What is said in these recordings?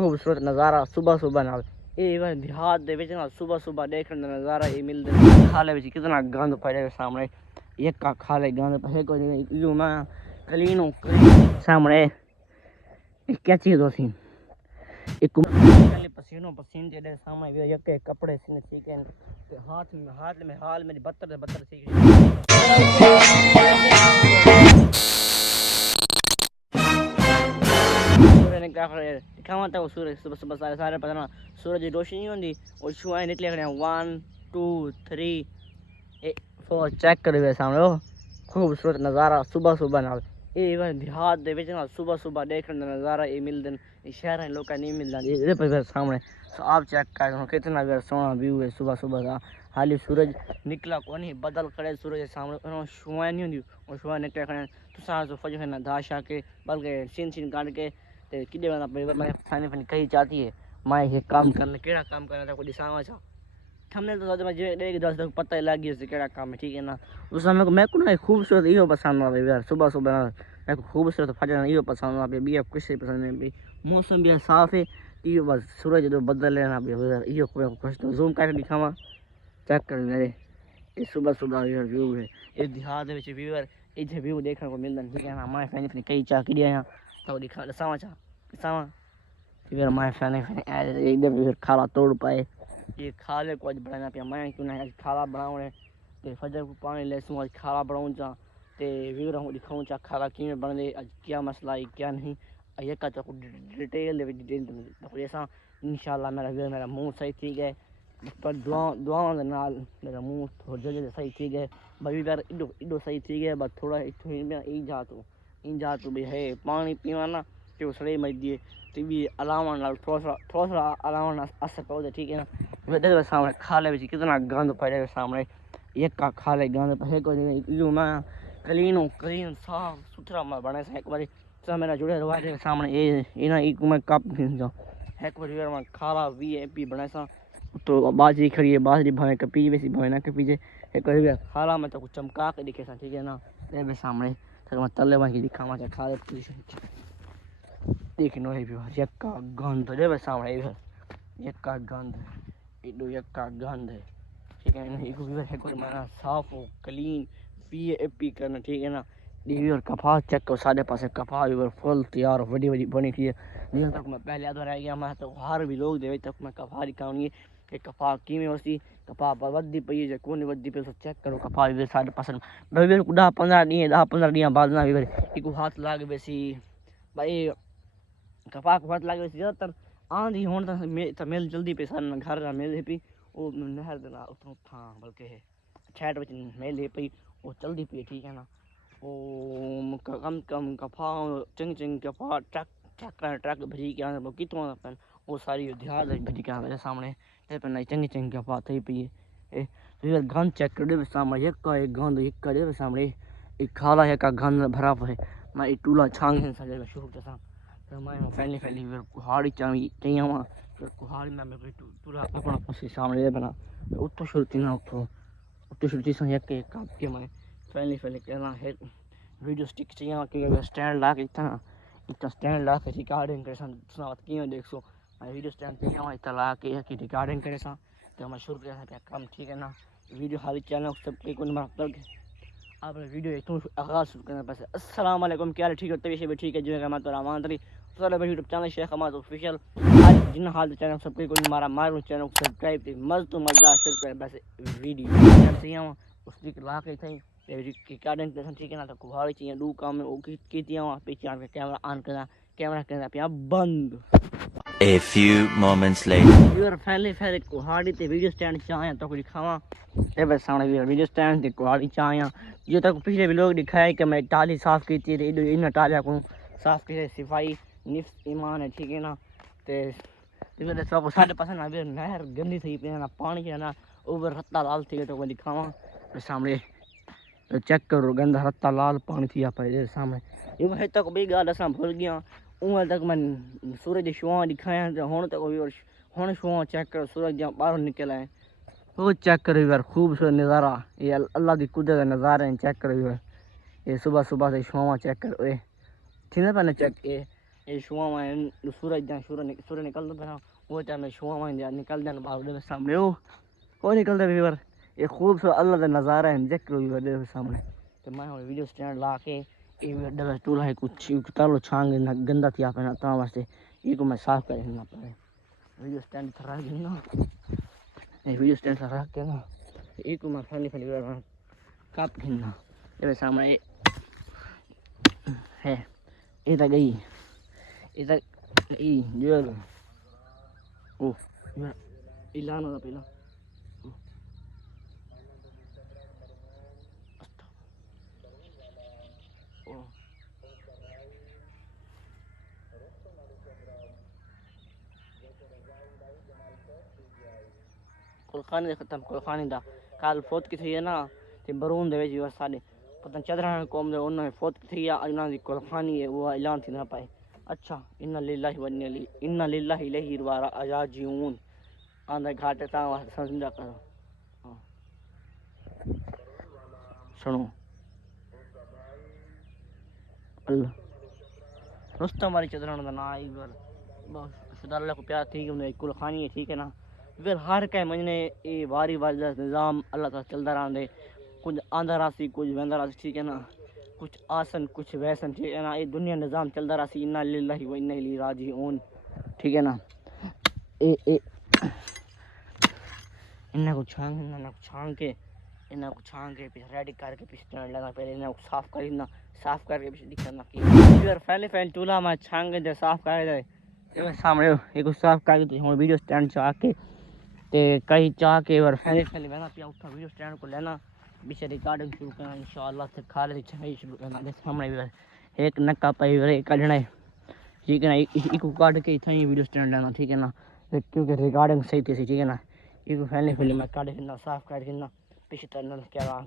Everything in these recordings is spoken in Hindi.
खूबसूरत नज़ारा सुबह सुबह नाल ये देहात दे विच ना सुबह सुबह देखने का नज़ारा ये मिलता खाले विच कितना गंद पड़े सामने एक का खाले गंद पड़े को यूं मैं क्लीन सामने क्या चीज़ होती एक पहले पसीनों पसीन जेडे सामने भी एक कपड़े सीने सीखे हाथ में हाल मेरी बत्तर बत्तर सीख सूर्य ने क्या करे दिखावा था वो सूर्य सुबह सुबह सारे सारे पता ना सूरज की रोशनी होती और छुआएं निकले खड़े 1 2 3 4 चेक करे सामने वो खूबसूरत नज़ारा सुबह सुबह नाल ये देहात दे विच ना सुबह सुबह देखने का नज़ारा ये मिलते शहर लोग नहीं मिलता ये पर सामने आप चेक कर कितना सोहना व्यू है सुबह सुबह का हाली सूरज निकला कोनी बदल खड़े सूरज सामने छुआएं नहीं होंगी और छुआ निकले खड़े तो फज ना दाश आके बल्कि सीन काट के किडे वाला मैं फानी फानी कही चाहती है मैं ये काम करना केड़ा काम करना था कोई दिसावा चा हमने तो साथ में जे देख दस तक पता ही लग गया से केड़ा काम है ठीक है ना उस समय को मैं को ना खूबसूरत इहो पसंद आ यार सुबह सुबह मैं को खूबसूरत फजर इहो पसंद आ भी अब किसी पसंद नहीं भी मौसम भी साफ है इहो बस सूरज जो बदल है ना भी यार इहो कुछ तो जूम करके दिखावा चेक कर मेरे ये सुबह सुबह यार व्यू है ये देहात में व्यू है ये व्यू देखने को मिलता ठीक है ना मैं फैनी फैनी कई चा किडिया यहां तो दिखा दसावा चा दसावा फिर मैं फैनी फैनी एकदम फिर खाला तोड़ पाए ये खाले को आज बनाना पे मैं क्यों ना खाला बनाऊं ते फजर को पानी लेसूं आज खाला बनाऊं चा ते वीर हूं दिखाऊं चा खाला किवें बनदे आज क्या मसला है क्या नहीं ये का तो डिटेल तो ऐसा इंशाल्लाह मेरा मुंह सही ठीक है पर दुआओं के नाल मेरा मुंह थोड़ा जल्दी सही ठीक है भाई यार इडो सही ठीक है बस थोड़ा इन जा तो भी है पानी पीवा ना तो सड़े मच दिए टीवी अलावा नाल थोड़ा अलावा असर पड़े ठीक है ना वे सामने खाले विच कितना गंद पड़े सामने एक का खाले गंद पड़े को यूं मैं क्लीन साफ सुथरा मैं बने से एक बार सब मेरा जुड़े रवा सामने ये ना एक मैं कप एक बार मैं खाला वीआईपी बने सा तो बाजरी खड़ी है बाजरी भावे कपी वैसी भावे ना कपी जे एक बार खाला में तो कुछ चमका के दिखे सा ठीक है ना ये सामने तो मैं तले वहां की दिखावा चाह खाले पोजीशन देखनो है भी एक का गंद रे सामने एक का गंद इडो एक का गंद है ठीक है ना एक भी माना साफ हो क्लीन पी करना ठीक है ना डी और कपास चेक करो साढ़े पास कपास और फुल तैयार बड़ी बनी थी जिन तक मैं पहले याद रह गया मैं तो हर भी लोग दे तक मैं कपास दिखाऊंगी कि कपास किमें होसी कपास वधी पई है कोनी वधी पे चेक करो कपास भी साढ़े पास भाई 10-15 डी बाद ना एक हाथ लाग बेसी भाई कपास हाथ लाग बेसी ज्यादातर आंधी होने तो मेल जल्दी पे सारे घर का मेल पी वो नहर देना उतों था बल्कि है छठ बजे मेल पई वो जल्दी पी ठीक है ना ओ कम कफा चंग कफा ट्रक भरी के आने कितों अपन वो सारी ध्यान भरी के आने सामने ते पे नहीं चंग कफा थई पई ए तो गंद चेक कर दे सामने एक का एक गंद एक करे सामने एक खाला है का गंद भरा है मैं टूला छांग से सजे शुरू जैसा तो मैं फैली कुहाड़ी चाहिए वहाँ कुहाड़ी में मेरे पूरा अपना पसी सामने बना उत्तो शुरू ना उत्तो शुरू से एक काम के मैं फैली कहना है वीडियो स्टिक चाहिए कि स्टैंड ला के इतना स्टैंड ला के रिकॉर्डिंग करे सुना क्यों देखो मैं वीडियो स्टैंड चाहिए वहाँ इतना ला के रिकॉर्डिंग करे तो मैं शुरू कर काम ठीक है ना वीडियो हर चैनल सब को मतलब आप वीडियो एक आगाज शुरू करना पैसे अस्सलाम वालेकुम क्या ठीक है तभी भी ठीक है जो है मैं तो रहमान तरी सारे YouTube channel Sheikh Hamad official आज जिन हाल चैनल सबके को हमारा मारो चैनल को सब्सक्राइब थे मस्त मजेदार शुरू कर पैसे वीडियो चाहिए उसकी ला के थे रिकॉर्डिंग करना ठीक है ना तो कुहाड़ी चाहिए दू काम में वो की दिया वहाँ पे कैमरा ऑन करना कैमरा पे बंद A few moments later. यार फैले कुहाड़ी ते वीडियो स्टैंड चाहे तो कुछ खावा ए बस सामने वीडियो स्टैंड ते कुहाड़ी चाहे जो तक पिछले भी लोग दिखाए कि मैं टाली साफ की थी इन टालिया को साफ की सफाई निफ्स ईमान है ठीक है ना ते इधर सब साढ़े पास ना नहर गंदी थी पे ना पानी है ना ऊपर रत्ता लाल थी तो दिखावा सामने तो चेक करो गंदा रत्ता लाल पानी थी आप सामने ये वह तक भी गाल असा भूल गया उन तक मैं सूरज की छुआ दिखाया हूँ तक हूँ छुआ चेक करो सूरज जहाँ बाहर निकल आए वो चेक करो यार खूबसूरत नज़ारा ये अल्लाह की कुदरत नज़ारे चेक करो यार ये सुबह से छुआ चेक करो थी ना पहले चेक ये ये शुआ में सूरज दा सूरज निकलता था वो टाइम में शुआ में निकल जाना भाग दे सामने वो निकलता व्यूअर ये खूबसूरत अल्लाह का नज़ारा है देख लो व्यूअर देखो सामने तो मैं वीडियो स्टैंड ला के ये डबल टूल है कुछ तालो छांग ना गंदा थी आपने ता वास्ते ये को मैं साफ कर देना पड़े वीडियो स्टैंड थरा के ना ये वीडियो स्टैंड थरा के ना ये को मैं फैली व्यूअर काप घिनना ये सामने है ये तक गई इधर ये ओ इलान होना पहला ओ कुलखानी खत्म कुलखानी दा काल फोत की थी है ना ते बरून दे वेच वर साडे पता चदरा कौम दे उन्होंने फोत की थी या इना दी कुलखानी है वो ऐलान थी ना पाए अच्छा इन्ना लिल्लाहि इलैहि राजिऊन आंदा घाटे ता समझा करो हाँ सुनो अल्लाह रुस्तम वाली चदरा का ना आई वर बस खुदा अल्लाह को प्यार थी कि कुलखानी है ठीक है ना फिर हर के महीने ये वारी वारी का निज़ाम अल्लाह का चलता रहा कुछ आंधा राशि कुछ वेंदा राशि ठीक है ना कुछ आसन कुछ वैसन ठीक है ना ये दुनिया निज़ाम चलता राशि इन्ना लिल्लाहि व इन्ना इलैहि राजिऊन ठीक है ना ए इन्ना को छांग के फिर रेडी करके फिर स्टैंड लगा पहले इन्हें साफ करके फिर दिखाना कि फिर फैन चूल्हा में छांग दे साफ कर दे ये सामने एक साफ करके तो हम वीडियो स्टैंड चाह के ते कहीं चाह के और फैले बहना पिया उठा वीडियो स्टैंड को लेना पीछे रिकॉर्डिंग शुरू करना इंशाल्लाह से खा ले छाई शुरू करना दे सामने भी एक नक्का पाई वे काटना है ठीक है ना इको काट के इतना ही वीडियो स्टैंड लेना ठीक है ना क्योंकि रिकॉर्डिंग सही थी ठीक है ना इको फैले मैं काट के साफ कर के पीछे तरह क्या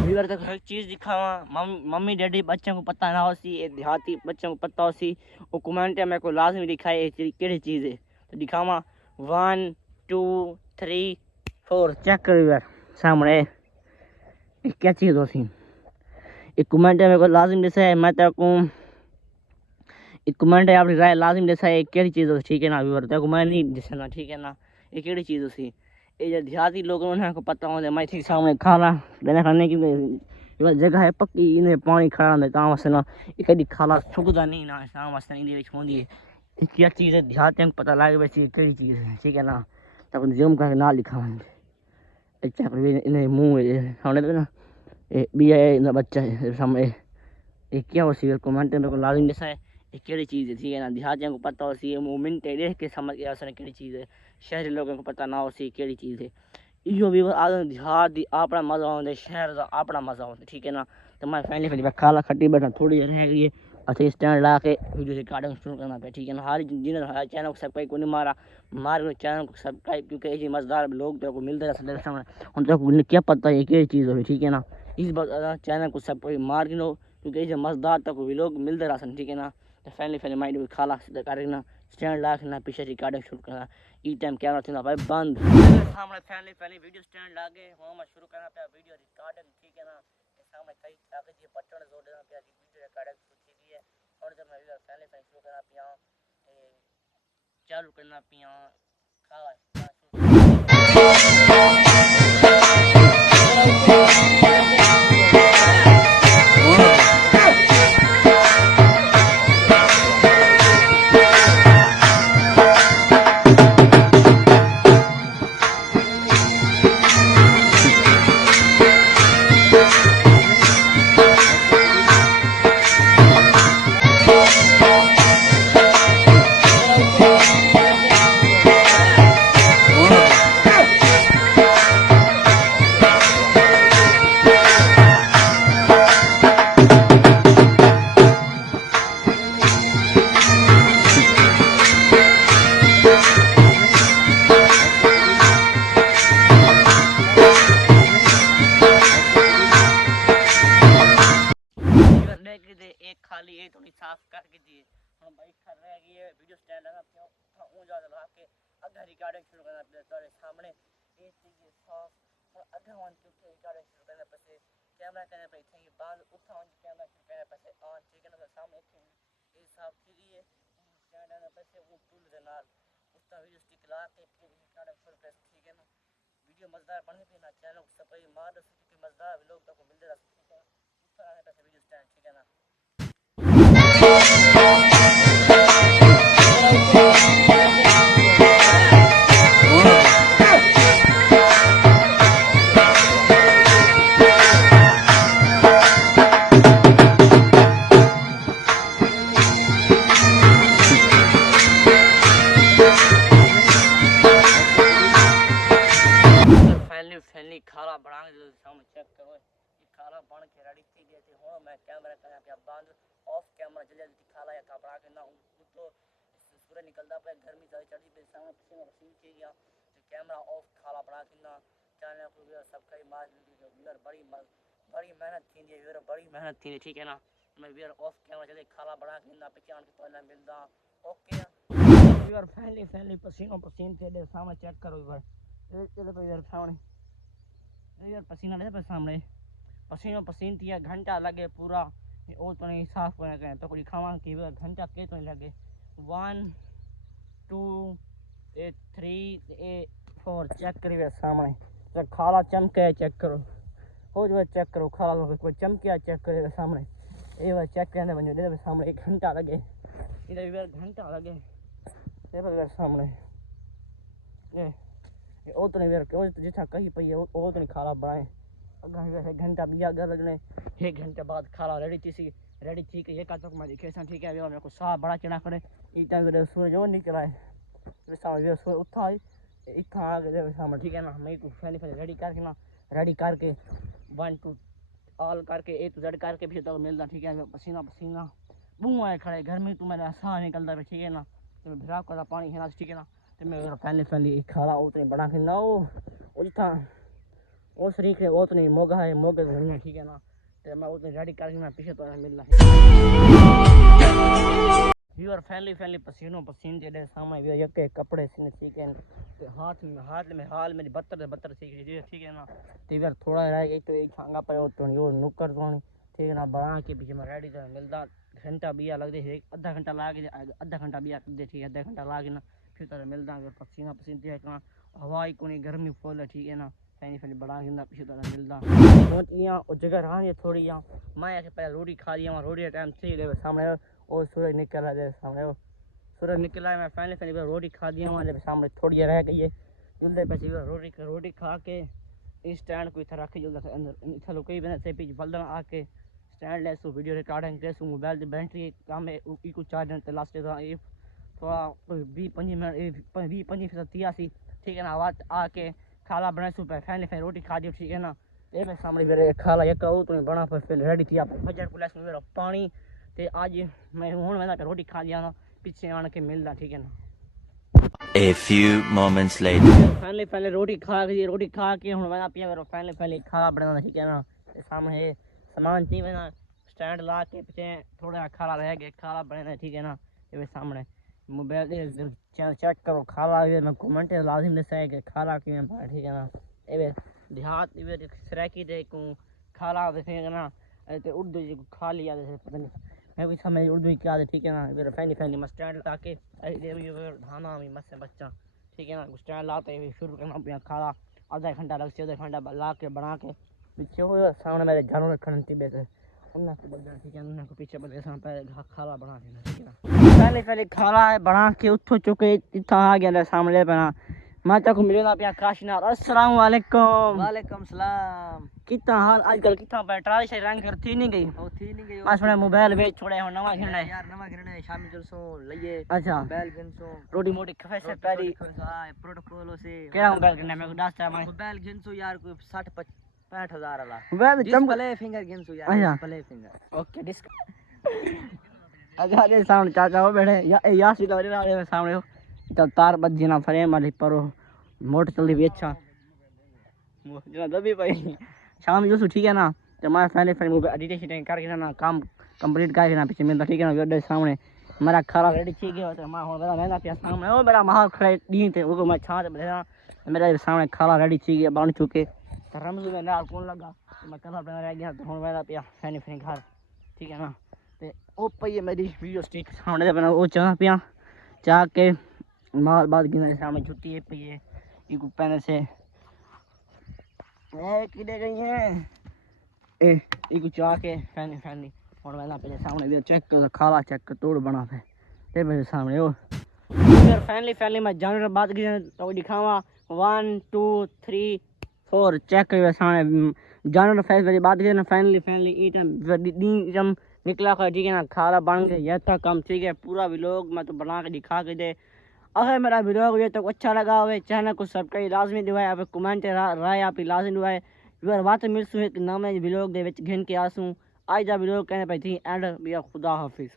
व्यूअर तक हर चीज़ दिखावा मम्मी डैडी बच्चों को पता ना हो सी देहाती बच्चों को पता हो सी वो कमेंट में को लाजमी दिखाए केड़ी चीज़ है तो दिखावा 1 2 3 4 चेक करो व्यूअर सामने क्या चीज़ हो सी एक कमेंट में को लाजमी दिखाए मैं तक एक कमेंट है अपनी राय लाजमी दिखाए केड़ी चीज़ हो ठीक है ना व्यूअर तक मैं नहीं दिखाना ठीक है ना ये केड़ी चीज़ हो सी ये देहाती लोगों ने को पता होता मैं ठीक सामने खाना लेना खाने की जगह है पक्की इन्हें पानी खड़ा होता वास्ते ना ये कभी खाला सुकता नहीं ना शाम वास्ते इन होंगी है क्या चीज़ है देहाती को पता लगे वैसे कई चीज़ है ठीक है ना तब जूम करके ना लिखा इन्हें मुँह सामने तो ना बी है बच्चा है सामने ये क्या हो सी कमेंट में को लाजिम जैसा है ये केड़ी चीज़ है ठीक है ना देहातियों को पता हो सी मूवमेंट है देख के समझ के असर केड़ी चीज़ है शहरी लोगों को पता ना हो सी केड़ी चीज़ है इो भी देहात दी अपना मजा आंदा शहर का अपना मजा आंदा ठीक है ना तो मैं फैमिली खाला खट्टी बैठा थोड़ी रह गई है अच्छा स्टैंड ला के वीडियो रिकॉर्डिंग शुरू करना पे ठीक है ना हर जिन्हें चैनल को सब्सक्राइब को नहीं मार चैनल को सब्सक्राइब क्योंकि ऐसे मजेदार लोग तो को मिलते रहते उन तक क्या पता है क्या चीज़ हो ठीक है ना इस बात चैनल को सब्सक्राइब मार लो क्योंकि ऐसे मजेदार तक भी लोग मिलते रहते ठीक है ना तो फैमिली माइंड भी खाला करना स्टैंड ला के पीछे रिकॉर्डिंग शुरू करना ई टाइम कैमरा थी भाई बंद सामने फैमिली वीडियो स्टैंड लागे हम शुरू करना पे वीडियो रिकॉर्डिंग ठीक है ना सामने कई आगे ये बटन जोड़ देना पे वीडियो रिकॉर्डिंग शुरू की है और जब मैं फैमिली शुरू करना पिया चालू करना पिया एक खाली है थोड़ी साफ करके दिए हम भाई कर रहे हैं ये वीडियो स्टैंड लगा क्यों ऊं ज्यादा लगा के अगर रिकॉर्डिंग शुरू करना पड़े तुम्हारे सामने ये चीज़ साफ और अगर वन क्योंकि रिकॉर्डिंग शुरू करने पे कैमरा करने पे थे बंद उठा कैमरा शुरू करने पे ऑन ठीक है ना सामने ये साफ की है स्टैंड है पैसे वो टूल दे नाल उसका वीडियो स्टिक ला के काड़ा फुल प्रेस ठीक है ना वीडियो मजेदार बनने पे ना चैनल को सब्सक्राइब मार दो क्योंकि मजेदार व्लॉग तक मिलते रहते ठीक है उसका आने पैसे वीडियो स्टैंड ठीक है ना फैनली खाला बना के सामने चेक करो ये खाला बन के रेडी थी गए थे हुन मैं कैमरा करा पे बंद ऑफ कैमरा जल्दी खाला या कपड़ा के ना तो सूरज निकलदा पे गर्मी ज्यादा चढ़ी पे सामने पसीना पसीन थी गया तो कैमरा ऑफ खाला बना के ना चैनल को सब्सक्राइब मार लीजिए व्यूअर बड़ी मेहनत थी व्यूअर बड़ी मेहनत थी ठीक है ना मैं व्यूअर ऑफ कैमरा जल्दी खाला बना के ना पहचान के पहले मिलदा ओके व्यूअर फैनली पसीनो पसीन थे सामने चेक करो व्यूअर ये पे यार सामने यार पसीना ले पे सामने पसीनो पसीन थी घंटा लगे पूरा ओ तो नहीं साफ कर के तो कोई खावा की घंटा के तो नहीं लगे 1 2 3 4 चेक करिए सामने तो खाला चमके चेक करो हो जो चेक करो खाला कोई चमकिया चेक करे सामने ये बार चेक करने बने दे सामने 1 घंटा लगे इधर भी घंटा लगे ये पर सामने ये ओ तो नहीं वेर ओ तो जिथा कही पई है ओ तो नहीं खाला बनाए अगा वैसे घंटा बिया अगर लगने 1 घंटे बाद खाला रेडी थी कि ये का तक मैं देखे सा ठीक है मेरे को साह बड़ा चना करे इटा वे सूरज वो निकला है वे सामने वे सूरज उठा है इथा आ गए सामने ठीक है ना मैं को फैली रेडी करके 1 2 ऑल करके ए टू जेड करके फिर तो मिलदा ठीक है पसीना बू आए खड़े घर में तू मेरा साह निकलदा है ठीक है ना तो मैं भिरा का पानी है ना ठीक है ना तो मैं फैली खाला उतने बड़ा के ना वो जिथा वो शरीक है वो तो नहीं मोगा है मोगे तो नहीं ठीक है ना तो मैं उतने रेडी करके मैं पीछे तो मिलना है व्यूअर फैमिली पसीनो पसीन दे सामने भी यके कपड़े सीने ठीक है तो हाथ में हाल मेरी बत्तर सीख रही ठीक है ना तो व्यूअर थोड़ा रह गई तो एक छांगा पर तो यो नुकर तो ठीक है ना बना के पीछे मैं रेडी तो मिलदा घंटा बिया लग दे आधा घंटा लागे आधा घंटा बिया कर दे ठीक है आधा घंटा लागे ना फिर तरह मिलदा अगर पसीना थी ना हवा ही कोनी गर्मी फुल है ठीक है ना फैनी बड़ा गिंदा पीछे तरह मिलदा पहुंच लिया और जगह रहा थोड़ी यहाँ मैं पहले रोटी खा लिया रोटी का टाइम थी ले सामने और सूरज निकल रहा है सामने सूरज निकल रहा है मैं फैनी रोटी खा दिया वहाँ सामने थोड़ी रह गई है जल्दी पैसे रोटी खा के इस स्टैंड को इधर रखे जल्दी अंदर इधर लोग कई बने से पीछे बल्दन आके स्टैंड ले सो वीडियो रिकॉर्डिंग करे सो मोबाइल की बैटरी काम है इको चार्जर लास्ट थोड़ा 20-25 मिनट 20-25% थिया सी ठीक है ना आवाज आके खाला बना सु पे फैन रोटी खा दियो ठीक है ना ये मैं सामने मेरे खाला एक कहूँ तो बना फिर रेडी थी आप बजट पुलिस में मेरा पानी ते आज मैं हूँ मैं रोटी खा लिया ना पीछे आने के मिलता ठीक है ना A few moments later. पहले रोटी खा के हूँ मैं पिया मेरा पहले खाला बनाना ठीक है ना सामने सामान थी मैं स्टैंड ला के पीछे थोड़ा खाला रह गया खाला बनाना ठीक है ना ये सामने मोबाइल चेक करो खाला मैं कमेंट लाजिम दसा कि खाला कि ठीक है ना ये देहात सराकी दे को खाला देखे ना ते उर्दू जी खा लिया पता नहीं मैं भी समझ उर्दू ही क्या ठीक है ना मेरा फैनी मस्त स्टैंड लाके धाना भी मस्त बच्चा ठीक है ना स्टैंड लाते शुरू करना खाला आधा घंटा लग से आधा घंटा ला के बना के पीछे हो सामने मेरे जानवर खड़न थी बेटे उन्हें को बदल ठीक है उन्हें को पीछे बदल सामने पहले खाला बना देना ठीक है ना पहले खाला बना के उठो चुके इतना आ गया सामने बना माता को मिलेगा पिया काशीनाथ अस्सलाम वालेकुम सलाम कितना हाल आजकल कितना बैटरा से रंग कर थी नहीं गई आज मैंने मोबाइल बेच छोड़े हो नवा घेरना है यार नवा घेरना है शामी जलसो लइए अच्छा मोबाइल गिनसो रोटी मोटी खफे से पैरी प्रोटोकॉल से केड़ा मोबाइल गिनना मेरे को दस है मोबाइल गिनसो यार कोई 60-65 वाला मोबाइल डिस्प्ले फिंगर गिनसो यार डिस्प्ले फिंगर ओके अच्छा ये सामने चाचा हो बैठे या सीधा वाले सामने हो तो तार बज ना फ्रेम वाली पर मोटर चल रही अच्छा जना दबी भाई शाम जो ठीक है ना तो मैं पहले एडिटिंग करके ना काम कंप्लीट करके ना पीछे मिलता ठीक है ना वीडियो सामने मेरा खाला रेडी ठीक है तो मैं हुन मेरा पिया सामने ओ मेरा मां खड़े दी थे वो मैं छात बैठा मेरा सामने खाला रेडी ठीक है बन चुके तो रमजू में नाल कौन लगा तो मैं कलर बना रह गया तो हुन मेरा पिया फैनी घर ठीक है ना तो ओ पई मेरी वीडियो स्टिक सामने बना वो चला पिया चाह के माल बाद गिने सामने छुट्टी है पी है इनको पहने से किधर गई हैं ए इनको चाह के फैनी फैनी और वाला पहले सामने भी चेक कर खाला चेक कर तोड़ बना पे ते मेरे सामने ओ फिर फैनली मैं जानवर बात की तो दिखावा 1 2 3 4 चेक कर सामने जानवर फैस वाली बात की ना फैनली ईटम निकला कर ठीक है ना खाला बन के ये था काम ठीक है पूरा व्लॉग मैं तो बना के दिखा के दे अगर मेरा व्लॉग ये तो अच्छा लगा हो चैनल को सब्सक्राइब लाजमी दबाए आप कमेंट राय आप लाजमी दबाए व्यूअर बात मिलसू एक नाम है व्लॉग दे विच घिन के आसूं आज दा व्लॉग कहने पे थी एंड बिया खुदा हाफिज।